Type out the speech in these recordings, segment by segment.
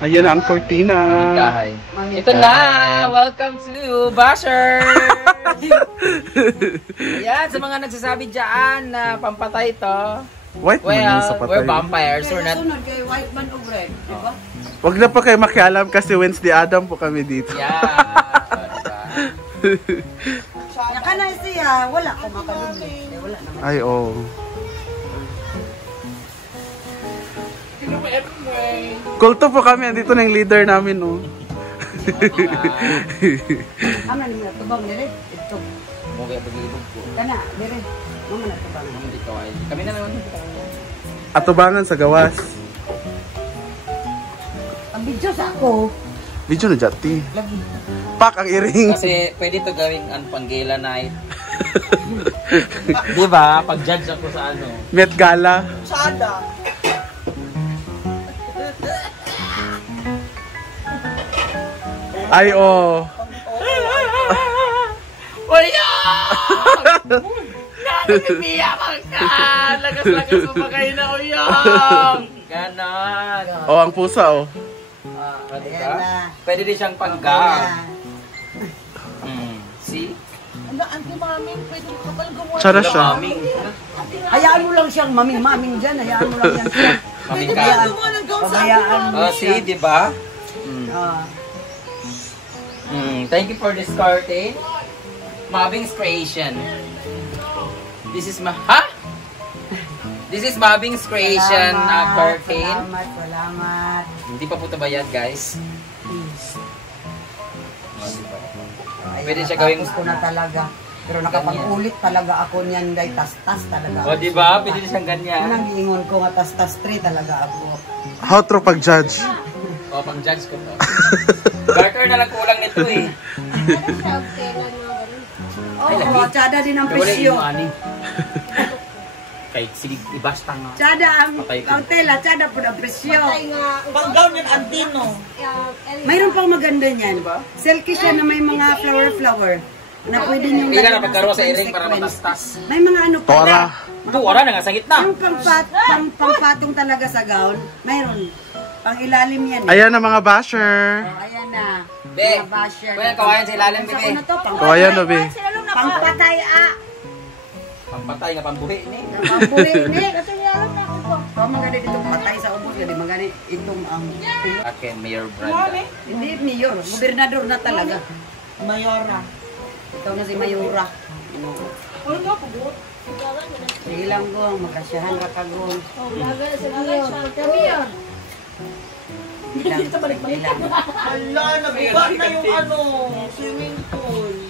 Ayan ang cortina. Ito na! Welcome to Basher! Ayan, sa mga nagsasabi dyan na pampatay ito. White man yun sa patay. We're vampires. We're not... White man o red, diba? Wag na pa kayo makialam kasi Wednesday Adam po kami dito. Yeah. Naka na siya, wala ko makalumi. Wala naman. Ay, oh. Kulto po kami. Andito na yung leader namin, oh. Ama ni mga tubang nire. Ito. Okay, pag-ibog po. Kana, nire. Mama na tubang. Kami na naman. Atubangan sa gawas. Ang video sa ako. Video na jati. Pak ang iring. Kasi pwede to gawing Panggela night. Diba? Pag-judge ako sa ano. Met Gala. Sada. Ay, oh. Uyong! Nakakimiyaman ka! Lagas-lagas mo pa kayo na uyong! Ganon! Oh, ang pusa, oh. Diba? Pwede din siyang pangga. See? Ano, anti-maming, pwede kapal gawa. Tsara siya. Hayaan mo lang siyang maming-maming dyan. Hayaan mo lang yan siya. Maming ka. Hayaan mo siya. See, diba? Thank you for this curtain. Mabing's creation. This is This is Mabing's creation curtain. Salamat. Hindi pa po ito bayad, guys. Pwede siya gawing... Tapos ko na talaga. Pero nakapag-ulit talaga ako niyan, dahil tas-tas talaga. O, diba? Pwede siyang ganyan. Unang giingon ko nga tas-tas 3 talaga ako. How to pag-judge? O, pang-judge ko to. Garter na lang kulang nito eh. Oo, tsada din ang presyo. Kahit sige, ibasta nga. Tsada ang tela, tsada po ang presyo. Pang-gown yung antino. Mayroon pang maganda niyan. Silky siya na may mga flower. Na pwede niyong... Hindi ka na pagkaroon sa iring para matastas. May mga ano pa. Tora. Tora na nga sa gitna. Yung pangpatong talaga sa gown, mayroon. Pang ilalim yan. Ayan na mga basher. Ayan na. Be, Mga basher. pwede kawayan sa ilalim, Sa bebe. una to, Kawayan na, be. pangpatay Pampatay nga, pambuhi ni. Pambuhi ni. Kasi yalan na ako po. So, maganda ditong patay sa ubos. Hindi maganda itong ang... Okay, Mayor Branda. Hindi mayor. Gobernador na talaga. Mayora. Ikaw na si Mayura. Ano to, pugot? Sige lang gong. Magkasyahan ka ka gong. Dito balik-balik. Ala, naguba na yung ano, swimming pool.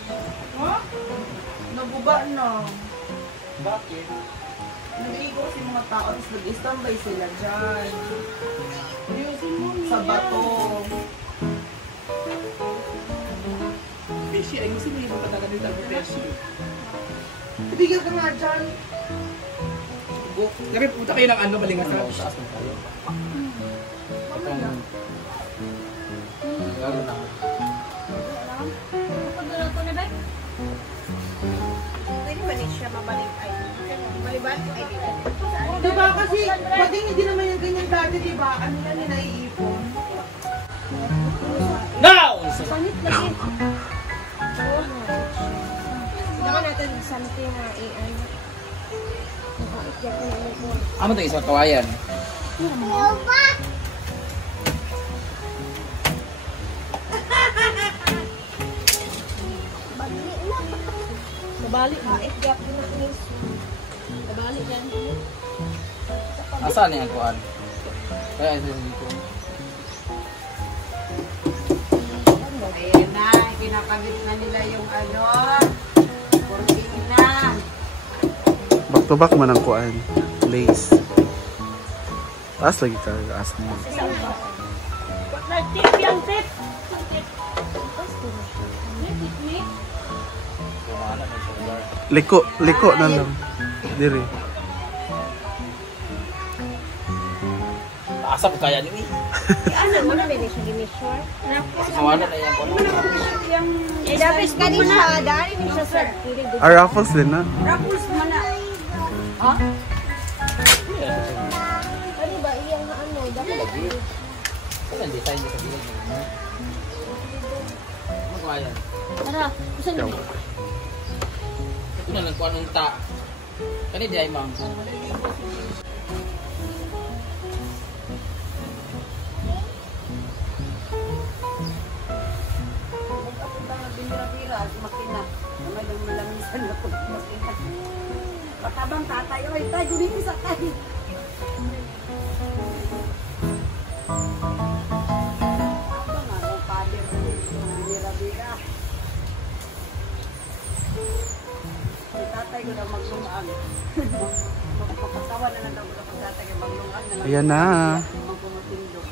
Ha? Naguba na. Bakit? Nag-iigo kasi mga tao, tapos nag-standby sila dyan. Sa bato. Beshi, ayusin mo yung talaga nito ang Beshi. Ibigyan ka nga dyan. Gabi, punta kayo ng ano, malingas na lang. Taas mo tayo. Pwede ba siya mabalik ay? Malibalik ay dito. Diba kasi, pwede hindi naman yung ganyan dati, diba? Ano na nila iipon? Now! Sanit lagi. Saka natin something na AI. Ano ito isang kawayan? Nabalik na. Iyak din na kinis. Nabalik yan. Asaan yung kuwan? Kaya ito dito. Ayan na. Pinapagit na nila yung ano. Cortina. Back to back man ang kuan. Lace. Taas lagi ka. Taas mo. Tip yan, tip. Liko na lang. Diri. Asa po kaya niyo eh? Ano mo na din siya ginisure? Kawalan na yan po. Eh, dapat ka din siya. Dari din siya, sir. Raffles din na. Raffles mo na. Ha? Ano ba? Iyang ano? Dapat ang design sa bilog. Magkuha yan. Tara, gusto niyo. Ito na lang kung anong ta. Kani di ay mang. Binira-bira, makina. May lang malamisan na po. Matabang tatay, oy, tayo, gunipis at tayo. Abang nga, kung pader, binira-bira. Si tatay ko na maglumaan. Magpapasawa na lang daw ko kapag tatay ko maglumaan na lang. Ayan na. Magpumutindog.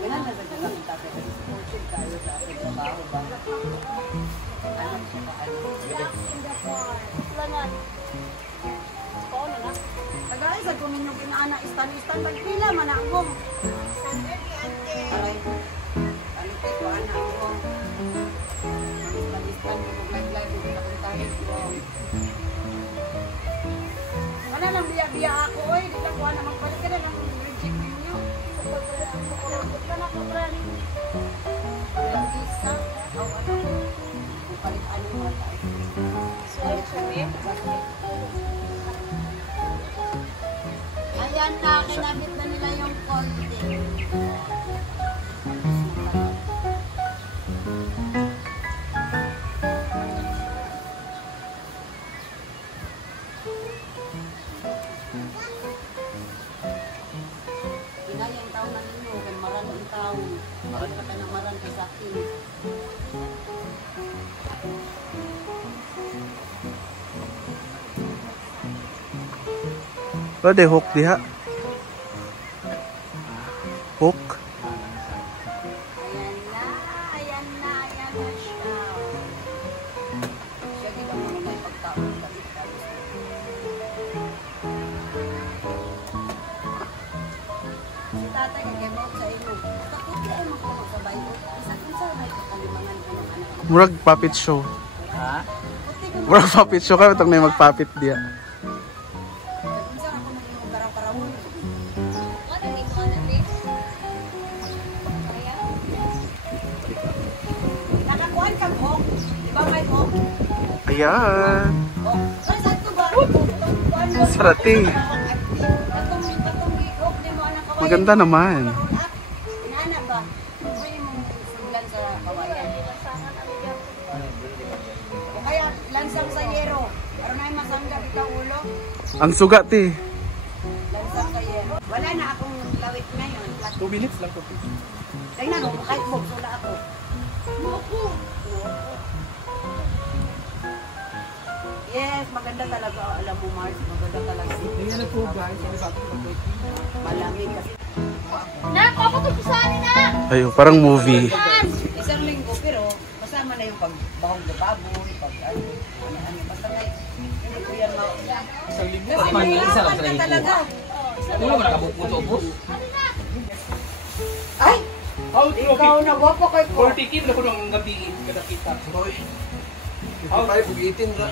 Ganun na sa lang tatay ko. Supportive tayo sa ating trabaho ba? Alam ko ba ano? Tagay sa kung ninyong kinaana istan-istan pagpila managong. Aray. Alitit ko anak ko. Istan-istan ko mag-live ko takuntahin ko. Wala nang biya-biya ako oy, di lang ko na magpalit ka na ng reject ninyo. Pagpalit ka na ko brani. Isa, o ano? Palit ano mga tayo. Ayan na, kinabit na nila yung konti. Pinayang taon na ninyo, kay maraming taon. Maran ka ng maran kay sa akin. Pwede hook diha. Hook. Ayan na siya. Siya di lang mga may pagkaon. Si tatay nag-emot sa inyo. Takot ka ay magpapagkabay mo. Isa kung sa may kakalimangan ka ng anak. Murag puppet show. Ha? Murag puppet show ka itong may mag-puppet diha. Kung saan ako naging karaw-karaw mo. Nakakuhan kang hawk. Di ba may hawk? Ayan. Oh, saan ko ba? Sarati. Maganda naman. Inana ba? Pwede mong suglan sa kawayan. O kaya lansang sa yero. Para na masangga bitaw ulo. Ang sugat eh. Lansang sa yero. Wala na akong lawit ngayon. 2 minutes lang po. Tingnan mo, kahit mo, sula ako. Nuko. Yes, maganda talaga. Alam mo, Mars, maganda talaga. Ayan na po guys. Ano sa ating pag-wait? Malamig kasi. Ayo, parang movie. Isang linggo, pero kasama na yung pagbahog na baboy, ano. Basta kayo, hindi ko yan Isang linggo. kasi Isa lang kailangan sa na linggo. talaga. Wala mo nakabuputo-bus. Ay! How Ikaw na wapo kay ko. 40 kim na po nung gabiin kada kita. How 5 ugitin ra.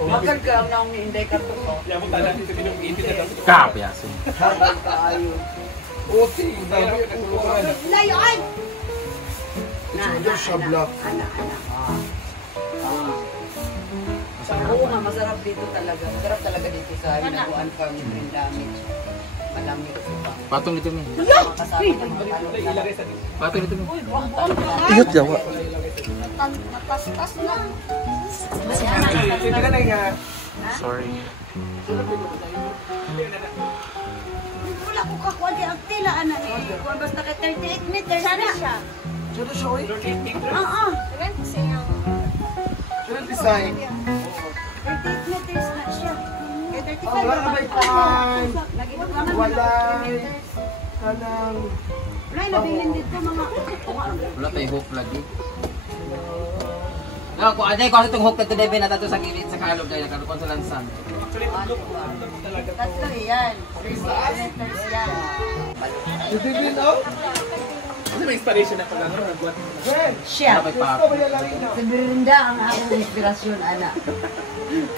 Magkag ka ang naong ni Inday ka to ko. Kaya mo tanan dito binong itin na lang. Kapyasin. Habang kaayo. Oti, dami ang kukuhan. Layo ay! It's sa block. Anak. Oo nga, masarap dito talaga. Masarap talaga dito sa Hinaguan Farm ni Green Damage. Malamig kasi pa. Patong dito mo. Kasama ng mga Ilagay sa dito. Patong dito mo. Iyot yawa. Natastas na. Sige ka na nga. Sorry. wala ko kakuha di ang tila anak ni. Kung basta ka 38 meters na siya. Sino siya oy? Oo. Sino design? 38 meters na siya. Kaya 35 Oh, wala may pan. Lagi ko naman Wala. 38 meters. Kanang Wala, nabilin dito mga Wala tayo hook lagi. No, kung aday ko itong hook na today na tato sa gilid sa kalog dahil nakaroon sa lansan. tatlo yan. 38 meters yan. Didibin oh. may inspiration na pala. Nagbuhat. Siya. Dapat pa. Gusto mo yung larino. Si Mirinda ang akong inspirasyon, anak.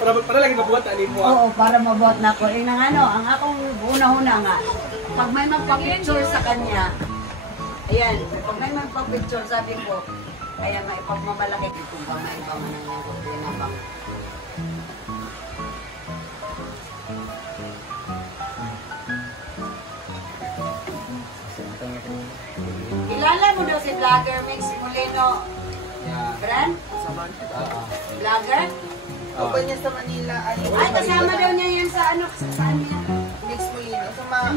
Para lagi mabuhat ani mo. Oo, para mabuhat na ko. Eh, nang ano, ang akong una-una nga, pag may magpa-picture sa kanya, ayan, pag may magpa-picture, sabi ko, ayan, may ipagmamalaki. Kung bang may ibang nangyayari, pinabang. Kilala mo daw si vlogger Mix Molino? Brand? Vlogger? Open niya sa Manila. Ay, kasama daw niya yan sa ano, saan niya? Mix Molino. Sa mga...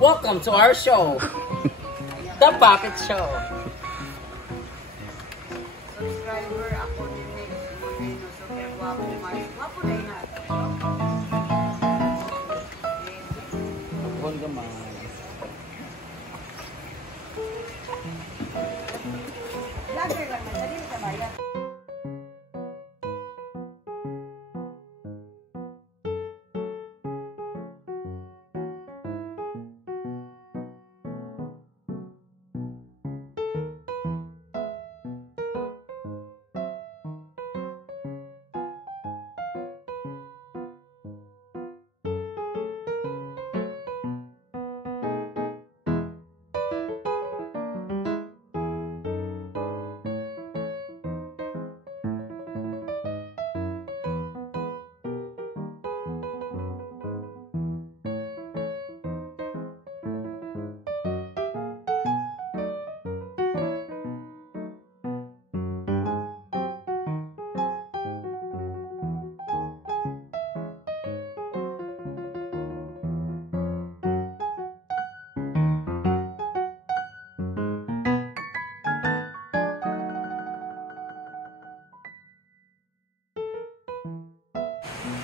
Welcome to our show. The Pocket Show. Subscriber ako ni Mix Molino. Super guwapo. Guwapo na yun natin. Huwag naman. Vlogger ka man, dali ka bayan.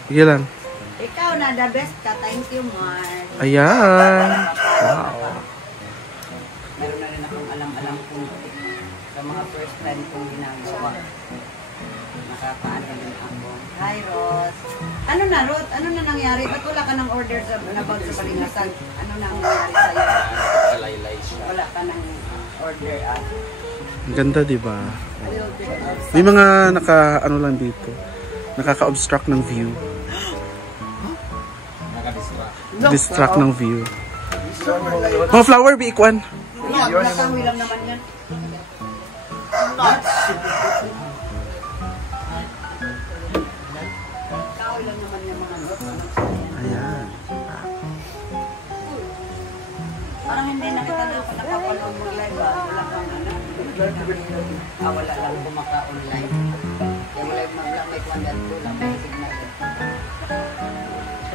Sige lang. Ikaw na the best ka. Thank you, Mark. Ayan. Wow. Meron na rin akong alam-alam kung sa mga first time kong ginagawa. Nakapaano rin ako. Hi, Ross. Ano na, Ruth? Ano na nangyari? Ba't wala ka ng order sa nabag sa Balingasan? Ano na ang nangyari sa'yo? Alaylay siya. Wala ka ng order at Ang ganda, di ba? May mga ano lang dito. Nakaka-obstruct ng view. Nakadistract. Distract ng view. Mga flower, be ikuan. nakawi lang naman yan. Kahoy lang naman yung mga notes. Ayan. Parang hindi na kita na nakapanood mo live. Wala kang ano. Wala lang kumaka-online. Yung live lang may kwandan ko lang. May signal.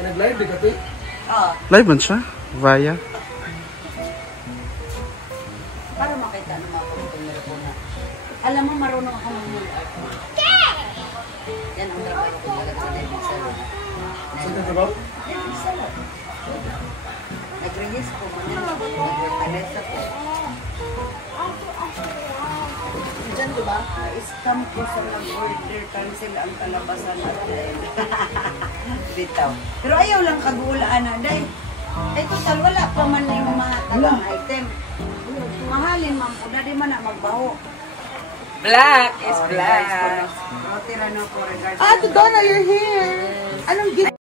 Nag-live di ka, te? Oo. Live man siya? Via? Para makita ng mga pagkakamera ko na. Alam mo, marunong ako mag-art. Yan ang trabaho ko talaga sa David Salon. Saan ka trabaho? David Salon. Nag-release ko man yan. Nag-release ako. Diyan, diba? Na-scam ko sa nag-order. Cancel ang kalabasan natin. Bitaw. Pero ayaw lang kagulaan na, day. Eh, total, wala pa man yung mga talang item. Mahalin, ma'am. Kung na di man na magbaho. Black is Oh, black. regards ko. Roti Rano ko, regards Ah, to Donna, you're here! Anong gift?